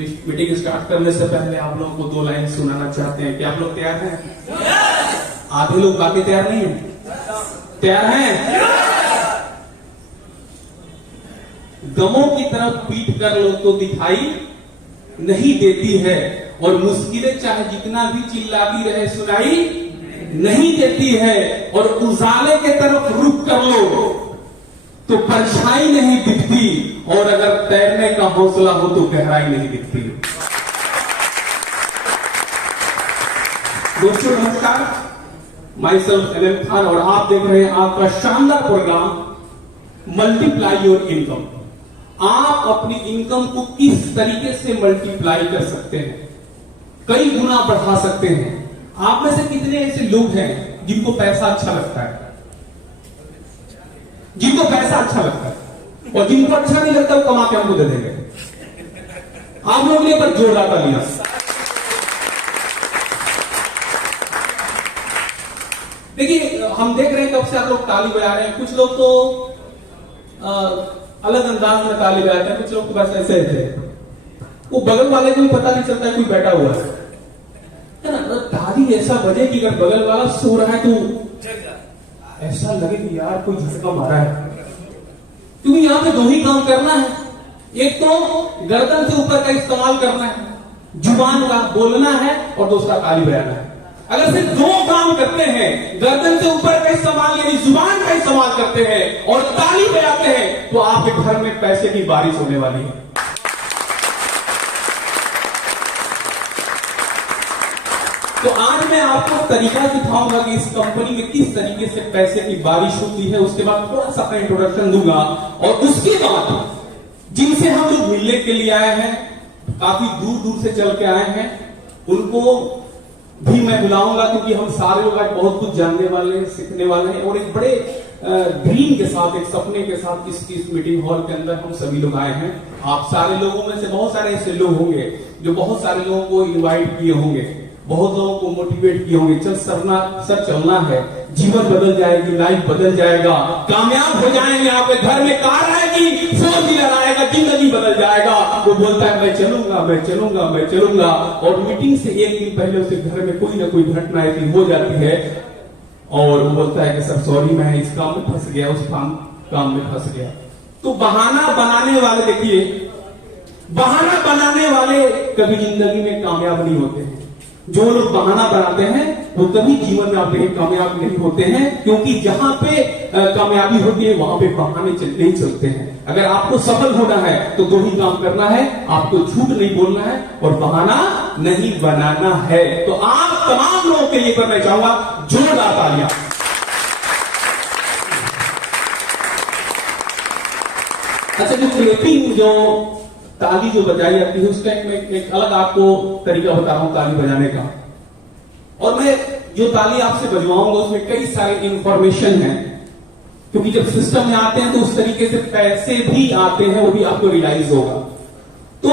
Meeting start करने से पहले आप लोगों को 2 लाइन सुनाना चाहते हैं। क्या आप लोग तैयार हैं? आधे लोग, बाकी तैयार नहीं है। तैयार हैं? गमों की तरफ पीट कर लो तो दिखाई नहीं देती है, और मुश्किलें चाहे जितना भी चिल्लाती रहे सुनाई नहीं देती है, और उजाले के तरफ रुख कर लो तो परछाई नहीं दिखती, और अगर तैरने का हौसला हो तो गहराई नहीं दिखती। दोस्तों नमस्कार, माई सेल्फ एम खान, और आप देख रहे हैं आपका शानदार प्रोग्राम मल्टीप्लाई योर इनकम। आप अपनी इनकम को किस तरीके से मल्टीप्लाई कर सकते हैं, कई गुना बढ़ा सकते हैं। आप में से कितने ऐसे लोग हैं जिनको पैसा अच्छा लगता है, जिनको पैसा अच्छा लगता है, और जिनको अच्छा नहीं लगता वो कमा के हमको दे देंगे। आप लोगों ने पर जोरदार तालियां। देखिए, हम देख रहे हैं कब से आप लोग ताली बजा रहे हैं। कुछ लोग तो अलग अंदाज में ताली बजाते हैं, कुछ लोग तो बस ऐसे थे। वो बगल वाले को भी पता नहीं चलता है कोई बैठा हुआ है ना। ताली ऐसा बजे कि अगर बगल वाला सो रहा है तो ऐसा लगे कि यार कोई झटका मारा है, क्योंकि यहां पे 2 ही काम करना है। एक तो गर्दन से ऊपर का इस्तेमाल करना है, जुबान का बोलना है, और दूसरा ताली बजाना है। अगर सिर्फ 2 काम करते हैं, गर्दन से ऊपर का इस्तेमाल यानी जुबान का इस्तेमाल करते हैं और ताली बजाते हैं, तो आपके घर में पैसे की बारिश होने वाली है। तो आज मैं आपको तरीका सिखाऊंगा कि इस कंपनी में किस तरीके से पैसे की बारिश होती है। उसके बाद थोड़ा सा अपना इंट्रोडक्शन दूंगा, और उसके बाद जिनसे हम लोग मिलने के लिए आए हैं, काफी दूर दूर से चल के आए हैं, उनको भी मैं बुलाऊंगा, क्योंकि हम सारे लोग आज बहुत कुछ जानने वाले हैं, सीखने वाले हैं, और एक बड़े ड्रीम के साथ, एक सपने के साथ इस मीटिंग हॉल के अंदर हम सभी लोग आए हैं। आप सारे लोगों में से बहुत सारे ऐसे लोग होंगे जो बहुत सारे लोगों को इन्वाइट किए होंगे, बहुत लोगों को मोटिवेट किए होंगे, सर चलना है, जीवन बदल जाएगी, लाइफ बदल जाएगा, कामयाब हो जाएंगे, आपके घर में कार आएगी, 4 व्हीलर आएगा, जिंदगी बदल जाएगा। वो बोलता है मैं चलूंगा, मैं चलूंगा, मैं चलूंगा, और मीटिंग से 1 दिन पहले उसे घर में कोई ना कोई घटना ऐसी हो जाती है, और वो बोलता है कि सर सॉरी, मैं इस काम में फंस गया, उस काम में फंस गया। तो बहाना बनाने वाले, देखिए, बहाना बनाने वाले कभी जिंदगी में कामयाब नहीं होते हैं। जो लोग बहाना बनाते हैं वो कभी जीवन में आप कामयाब नहीं होते हैं, क्योंकि जहां पे कामयाबी होती है वहां पे बहाने नहीं चलते हैं। अगर आपको सफल होना है तो 2 ही काम करना है, आपको झूठ नहीं बोलना है और बहाना नहीं बनाना है। तो आप तमाम लोगों के लिए करना चाहूंगा जोरदार तालियां। अच्छा, जो क्लैपिंग, जो ताली जो बजाई जाती है, उसका एक अलग आपको तरीका बता रहा हूं ताली बजाने का। और मैं जो ताली आपसे बजवाऊंगा उसमें कई सारे इंफॉर्मेशन है, क्योंकि जब सिस्टम में आते हैं तो उस तरीके से पैसे भी आते हैं, वो भी आपको रियलाइज होगा। तो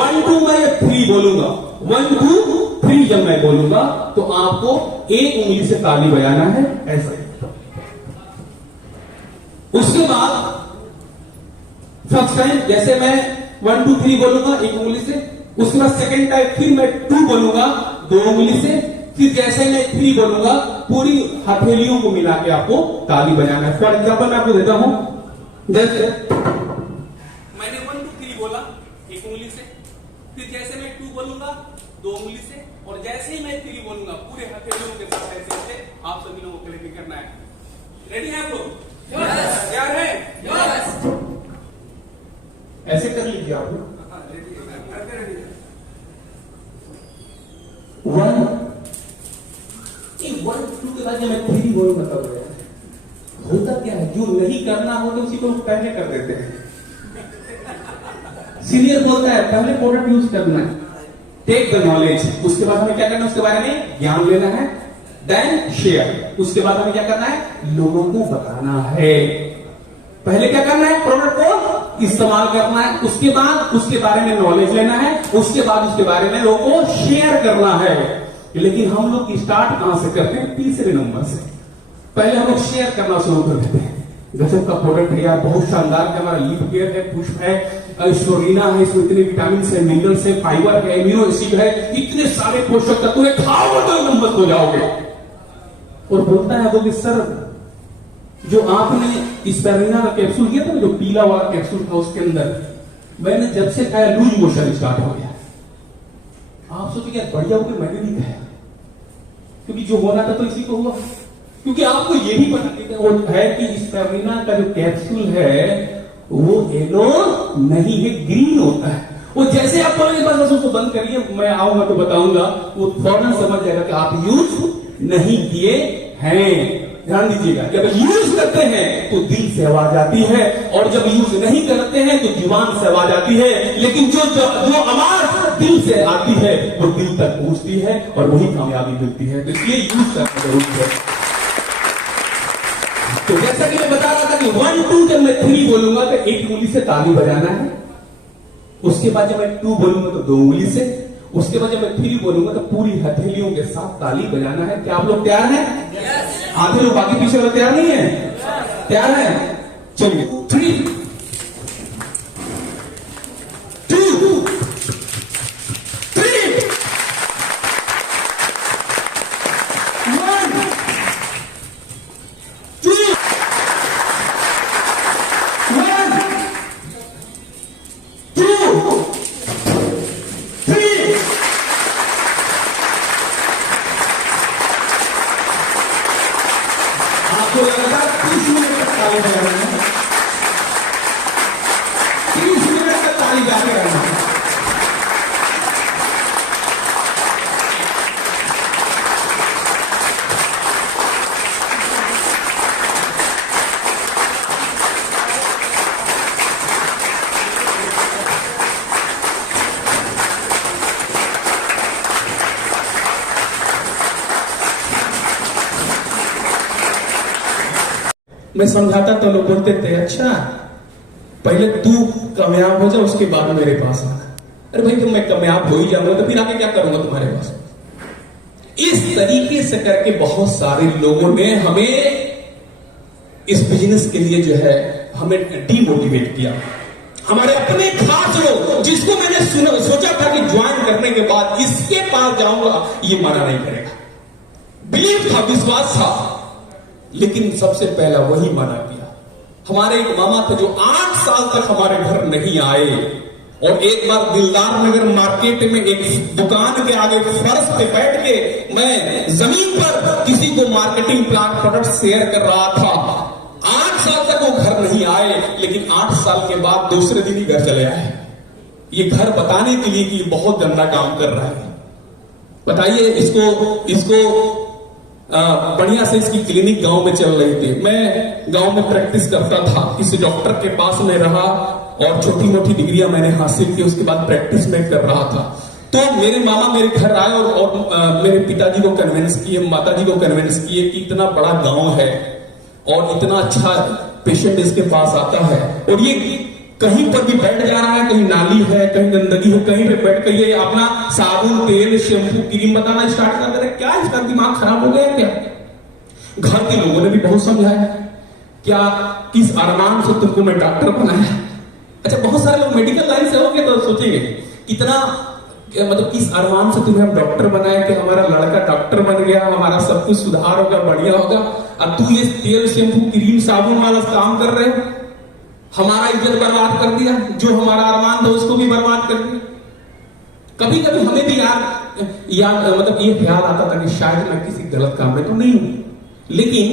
1 2 मैं 3 बोलूंगा, 1 2 3 जब मैं बोलूंगा तो आपको एक उंगली से ताली बजाना है, ऐसा। उसके बाद फर्स्ट टाइम जैसे मैं 1 2 3 बोलूंगा 1 उंगली से, उसके बाद सेकंड टाइम फिर मैं 2 बोलूंगा 2 उंगली से, फिर जैसे मैं 3 बोलूंगा पूरी हथेलियों को मिला के आपको ताली बजाना है। फॉर एग्जाम्पल मैं आपको देता हूं, जैसे मैंने 1 2 3 बोला 1 उंगली से, फिर जैसे मैं 2 बोलूंगा 2 उंगली से, और जैसे ही मैं 3 बोलूंगा पूरे हथेलियों के साथ ऐसे आप सभी लोगों को क्लैपिंग करना है। रेडी है आप लोग? तैयार है? ऐसे कर लीजिए आप लोग। 1 2 के बाद जब मैं 3 बोलूंगा तब होता क्या है, जो नहीं करना हो तो उसी को पहले कर देते हैं। सीनियर बोलता है पहले प्रोडक्ट यूज करना है, टेक द नॉलेज, उसके बाद हमें क्या करना है, उसके बारे में ज्ञान लेना है, देन शेयर, उसके बाद हमें क्या करना है, लोगों को बताना है। पहले क्या करना है, प्रोडक्ट को इस्तेमाल करना है, उसके बाद उसके बारे में नॉलेज लेना है, उसके बाद उसके बारे में लोगों को शेयर करना है। लेकिन हम लोग स्टार्ट कहां से करते हैं, तीसरे नंबर से। पहले हम लोग शेयर करना शुरू कर देते हैं, गजब का प्रोडक्ट है यार, बहुत शानदार है। हमारा लीफ केयर है, पुष्प है, स्टोरिना है, इसमें इतने विटामिन है, मिनरल्स है, फाइबर है, इम्यूनो एसिड है, इतने सारे पोषक तत्व है, खाओगे तो नंबर हो जाओगे। और बोलता है वो कि सर जो आपने स्पेरुलिना का कैप्सूल किया था, जो पीला वाला कैप्सूल था, उसके अंदर मैंने जब से खाया लूज मोशन स्टार्ट हो गया। आप सोचिए क्या बढ़िया हो गया, मैंने नहीं खाया, क्योंकि जो होना था तो इसी को हुआ। क्योंकि आपको ये भी पता है कि स्पेरुलिना का जो कैप्सूल है वो येलो नहीं है, ग्रीन होता है। वो जैसे आप बोलेंगे बस उसको बंद करिए, मैं आऊंगा तो बताऊंगा, वो फौरन समझ जाएगा कि आप यूज नहीं किए हैं। ध्यान दीजिएगा, जब यूज करते हैं तो दिल से आवाज आती है, और जब यूज नहीं करते हैं तो जुबान से आवाज आती है। लेकिन जो आवाज दिल से आती है वो दिल तक पहुंचती है और वही कामयाबी मिलती है। तो इसलिए यूज करना जरूरी है। तो जैसा कि मैं बता रहा था कि 1 2 जब मैं 3 बोलूंगा तो एक उंगली से ताली बजाना है, उसके बाद जब मैं 2 बोलूंगा तो 2 उंगली से, उसके बाद जब मैं 3 बोलूंगा तो पूरी हथेलियों के साथ ताली बजाना है। क्या आप लोग तैयार हैं? आधे लोग बाकी पीछे वाले तैयार नहीं है? तैयार है? चलिए 3 2 3 1 2 1 2 3 आपको लगातार 30 मिनट तक ताली बजाना है, 30 मिनट तक ताली बजाते रहना है। मैं समझाता तो लोग बोलते थे अच्छा पहले तू कामयाब हो जा, उसके बाद मेरे पास आना। अरे भाई जब मैं कामयाब हो ही जाऊंगा तो फिर आगे क्या करूंगा तुम्हारे पास? इस तरीके से करके बहुत सारे लोगों ने हमें इस बिजनेस के लिए जो है हमें डीमोटिवेट किया। हमारे अपने खास लोग, जिसको मैंने सोचा था कि ज्वाइन करने के बाद इसके पास जाऊंगा ये मना नहीं करेगा, बिलीव था, विश्वास था, लेकिन सबसे पहला वही मना किया। हमारे एक मामा थे जो 8 साल तक हमारे घर नहीं आए, और एक बार दिलदार नगर मार्केट में एक दुकान के आगे फर्श पे बैठ के मैं जमीन पर किसी को मार्केटिंग प्लान प्रोडक्ट शेयर कर रहा था। 8 साल तक वो घर नहीं आए, लेकिन 8 साल के बाद दूसरे दिन ही घर चले आए। ये घर बताने के लिए कि बहुत गंदा काम कर रहा है। बताइए, इसको बढ़िया से इसकी क्लिनिक गांव में चल रही थी। मैं गांव में प्रैक्टिस करता था, किसी डॉक्टर के पास में रहा और छोटी मोटी डिग्रियां मैंने हासिल की। उसके बाद प्रैक्टिस में कर रहा था, तो मेरे मामा मेरे घर आए और मेरे पिताजी को कन्विंस किए, माताजी को कन्विंस किए कि इतना बड़ा गांव है और इतना अच्छा पेशेंट इसके पास आता है, और ये कहीं पर भी बैठ जा रहा है, कहीं नाली है, कहीं गंदगी है, कहीं पे बैठ कर ये अपना साबुन, तेल, शैम्पू, क्रीम बताना स्टार्ट कर दे रहे। क्या इसका दिमाग खराब हो गया क्या? घर के लोगों ने भी बहुत समझाया, क्या किस अरमान से तुमको मैं डॉक्टर बनाया? अच्छा, बहुत सारे लोग मेडिकल लाइन से होंगे तो सोचेंगे कितना, मतलब किस अरमान से तुम्हें हम डॉक्टर बनाए कि हमारा लड़का डॉक्टर बन गया, हमारा सब कुछ सुधार होगा, बढ़िया होगा। अब तू ये तेल, शैम्पू, क्रीम, साबुन वाला काम कर रहे हो, हमारा इज्जत बर्बाद कर दिया, जो हमारा अरमान था उसको भी बर्बाद कर दिया। कभी कभी हमें भी याद मतलब ये ख्याल आता था कि शायद मैं किसी गलत काम में तो नहीं हूं, लेकिन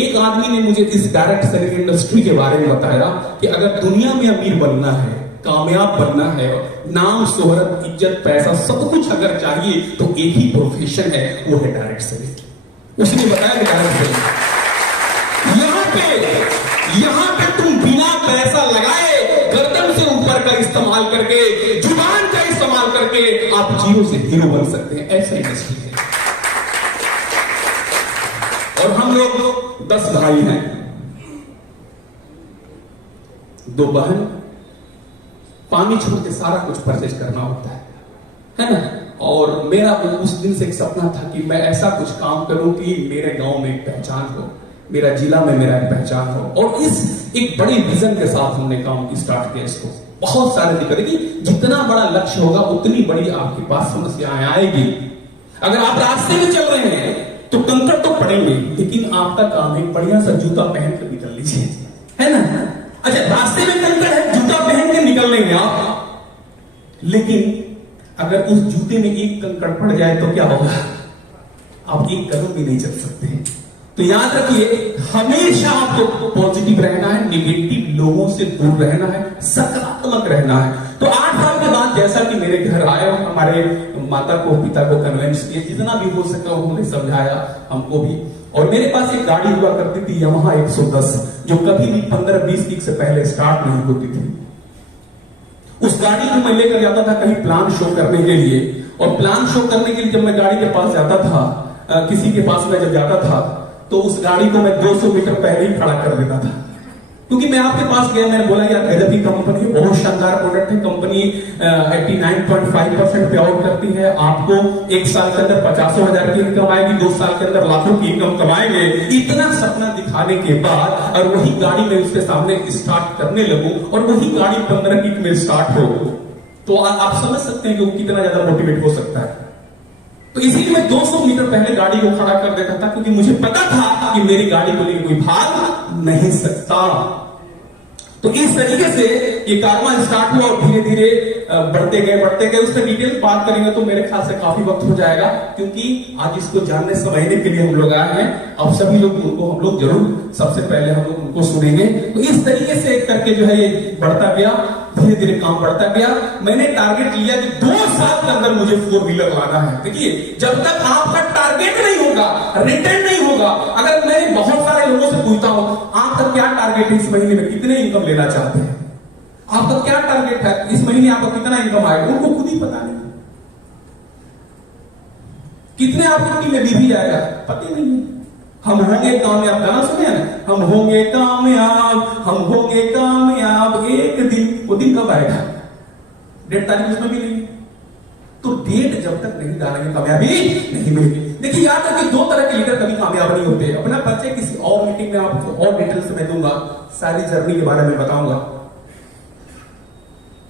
एक आदमी ने मुझे इस डायरेक्ट सेलिंग इंडस्ट्री के बारे में बताया कि अगर दुनिया में अमीर बनना है, कामयाब बनना है, नाम, शोहरत, इज्जत, पैसा सब कुछ अगर चाहिए तो एक ही प्रोफेशन है, वो है डायरेक्ट सेलिंग। उसने बताया कि डायरेक्ट सेलिंग, यहां पे तुम बिना पैसा लगाए गर्दन से ऊपर का इस्तेमाल करके, जुबान का इस्तेमाल करके आप जीरो से हीरो बन सकते हैं। ऐसा इंडस्ट्री है। और हम लोग 10 भाई हैं, 2 बहन। पानी छोड़ के सारा कुछ परचेज करना होता है ना? और मेरा उस दिन से एक सपना था कि मैं ऐसा कुछ काम करूं कि मेरे गांव में एक पहचान हो, मेरा जिला में मेरा एक पहचान हो। और इस एक बड़ी विजन के साथ हमने काम स्टार्ट किया इसको। बहुत सारे दिक्कत है कि जितना बड़ा लक्ष्य होगा उतनी बड़ी आपके पास समस्याएं आएगी। अगर आप रास्ते में चल रहे हैं तो कंकड़ तो पड़ेंगे, लेकिन आपका काम है बढ़िया सा जूता पहन कर निकल लीजिए, है ना। अच्छा, रास्ते में कंकड़ है, जूता पहन के निकल लेंगे आप, लेकिन अगर उस जूते में एक कंकड़ पड़ जाए तो क्या होगा? आप एक कदम भी नहीं चल सकते। तो याद रखिए, हमेशा आपको पॉजिटिव रहना है, निगेटिव लोगों से दूर रहना है, सकारात्मक रहना है। तो 8 साल के बाद जैसा कि मेरे घर आए और हमारे माता को पिता को कन्विंस किए, जितना भी हो सका उन्होंने समझाया हमको भी। और मेरे पास एक गाड़ी हुआ करती थी यामाहा 110, जो कभी भी 15-20 वीक से पहले स्टार्ट नहीं होती थी। उस गाड़ी को मैं लेकर जाता था कहीं प्लान शो करने के लिए, और प्लान शो करने के लिए जब मैं गाड़ी के पास जाता था, किसी के पास मैं जब जाता था, तो उस गाड़ी को मैं 200 मीटर पहले ही खड़ा कर देता था। क्योंकि मैं आपके पास गया, मैंने बोला यार गजब की कंपनी है, बहुत शानदार प्रोडक्ट है, कंपनी 89.5% पे आउट करती है, आपको 1 साल के अंदर 50,000 की इनकम आएगी, 2 साल के अंदर लाखों की इनकम कमाएंगे। इतना सपना दिखाने के बाद और वही गाड़ी में उसके सामने स्टार्ट करने लगूं और वही गाड़ी 15 किक में स्टार्ट हो, तो आप समझ सकते हैं कि वो कितना ज्यादा मोटिवेट हो सकता है। तो इसीलिए मैं 200 मीटर पहले गाड़ी को खड़ा कर देता था, क्योंकि मुझे पता था कि मेरी गाड़ी को लेकर कोई भाग नहीं सकता। तो इस तरीके से ये कारवां स्टार्ट हुआ और धीरे धीरे बढ़ते गए। उस पर डिटेल बात करेंगे तो मेरे ख्याल से काफी वक्त हो जाएगा, क्योंकि आज इसको जानने समझने के लिए हम लोग आए हैं। अब सभी लोग उनको हम लोग जरूर सबसे पहले हम लोग उनको सुनेंगे। तो इस तरीके से करके जो है ये बढ़ता गया, धीरे धीरे काम बढ़ता गया। मैंने टारगेट लिया कि 2 साल के अंदर मुझे 4 व्हीलर लाना है। देखिए, जब तक आपका टारगेट नहीं होगा, रिटर्न नहीं होगा। अगर मैं बहुत सारे लोगों से पूछता हूं आपका क्या टारगेट है, इस महीने में कितने इनकम लेना चाहते हैं, आपका क्या टारगेट है, इस महीने आपका कितना इनकम आएगा, उनको खुद ही पता नहीं। कितने आपकी टीम में बीवी जाएगा पता नहीं है। हम होंगे कामयाब, गाना सुने हैं ना, हम होंगे कामयाब, हम होंगे कामयाब एक दिन। वो दिन कब आएगा? डेट तारीख उसमें भी नहीं। तो डेट जब तक नहीं डालेंगे कामयाबी नहीं मिलेगी। देखिए, याद रखिए, 2 तरह के लीडर कभी कामयाब नहीं होते। अपना परिचय किसी और मीटिंग में आपको और डिटेल से मैं दूंगा, सारी जर्नी के बारे में बताऊंगा।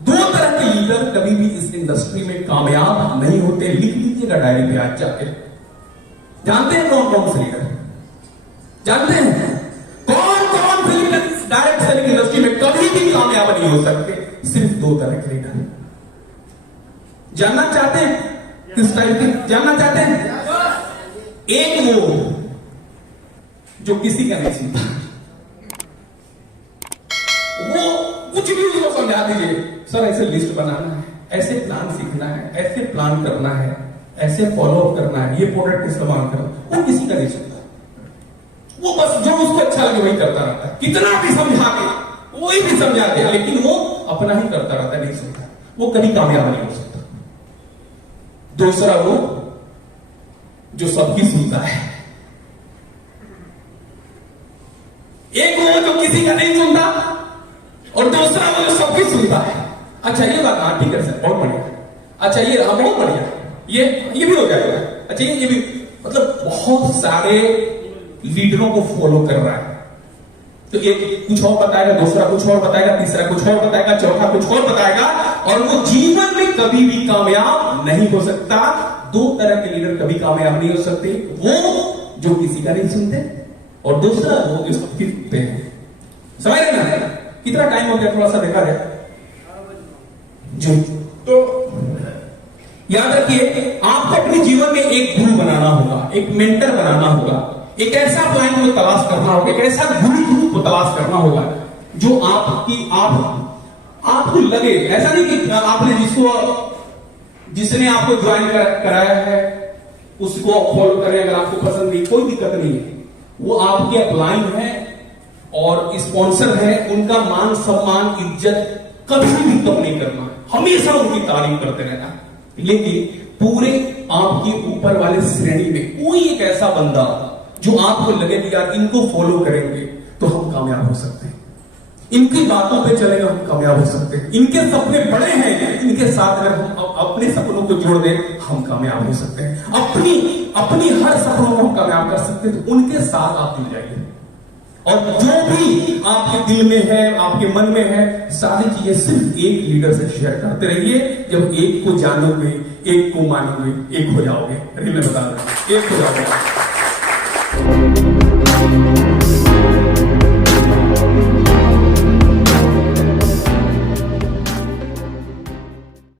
2 तरह के लीडर कभी भी इस इंडस्ट्री में कामयाब नहीं होते। लिख लीजिएगा डायरी पे आज जाके। जानते हैं कौन कौन से लीडर? जानते हैं कौन कौन से लीडर डायरेक्ट सेलिंग इंडस्ट्री में कभी भी कामयाब नहीं हो सकते? सिर्फ 2 तरह के लीडर। जानना चाहते हैं किस टाइप के? जानना चाहते हैं? एक वो जो किसी का नहीं सुनता, वो कुछ भी उसको समझा दीजिए, सर ऐसे लिस्ट बनाना है, ऐसे प्लान सीखना है, ऐसे प्लान करना है, ऐसे फॉलो अप करना है, ये प्रोडक्ट इस्तेमाल करना, वो किसी का नहीं सुनता। वो बस जो उसको अच्छा लगे वही करता रहता है। कितना भी समझा के कोई भी समझा दे, लेकिन वो अपना ही करता रहता है, नहीं सुनता। वो कभी कामयाब नहीं हो सकता। दूसरा वो जो सबकी सुनता है। एक वो जो किसी का नहीं सुनता, और दूसरा वो जो सबकी सुनता है। अच्छा, ये बात हाँ ठीक है सर, बहुत बढ़िया। अच्छा, ये बहुत बढ़िया, ये भी हो जाएगा। अच्छा, ये भी मतलब बहुत सारे लीडरों को फॉलो कर रहा है। तो एक कुछ और बताएगा, दूसरा कुछ और बताएगा, तीसरा कुछ और बताएगा, चौथा कुछ और बताएगा, और वो जीवन में कभी भी कामयाब नहीं हो सकता। 2 तरह के लीडर कभी कामयाब नहीं हो सकते। वो जो किसी का नहीं सुनते, और दूसरा वो जो सबकी सुनते हैं। समझ रहे ना? कितना टाइम हो गया, थोड़ा सा देखा है जी। तो याद रखिए, आपको अपने जीवन में एक गुरु बनाना होगा, एक मेंटर बनाना होगा, एक ऐसा पॉइंट को तलाश करना होगा, एक ऐसा गुरु को तलाश करना होगा जो आपको लगे। ऐसा नहीं कि आपने जिसने आपको ज्वाइन कराया है उसको फॉलो करें, अगर आपको पसंद नहीं, कोई दिक्कत नहीं है। वो आपके अपलाइन है और स्पॉन्सर है, उनका मान सम्मान इज्जत कभी भी कम नहीं करना, हमेशा उनकी तारीफ करते रहना। लेकिन पूरे आपके ऊपर वाले श्रेणी में कोई एक ऐसा बंदा जो आपको लगे कि यार इनको फॉलो करेंगे तो हम कामयाब हो सकते हैं, इनकी बातों पे चलेंगे हम कामयाब हो सकते हैं, इनके सपने बड़े हैं, इनके साथ अगर हम अपने सपनों को जोड़ दें हम कामयाब हो सकते हैं, अपनी हर सपनों को हम कामयाब कर सकते हैं। तो उनके साथ आप जुड़ जाइए। और जो भी आपके दिल में है, आपके मन में है, सारी चीजें सिर्फ एक लीडर से शेयर करते रहिए। जब एक को जानोगे, एक को मानोगे, एक हो जाओगे। अरे मैं बता रहा हूं, एक हो जाओगे।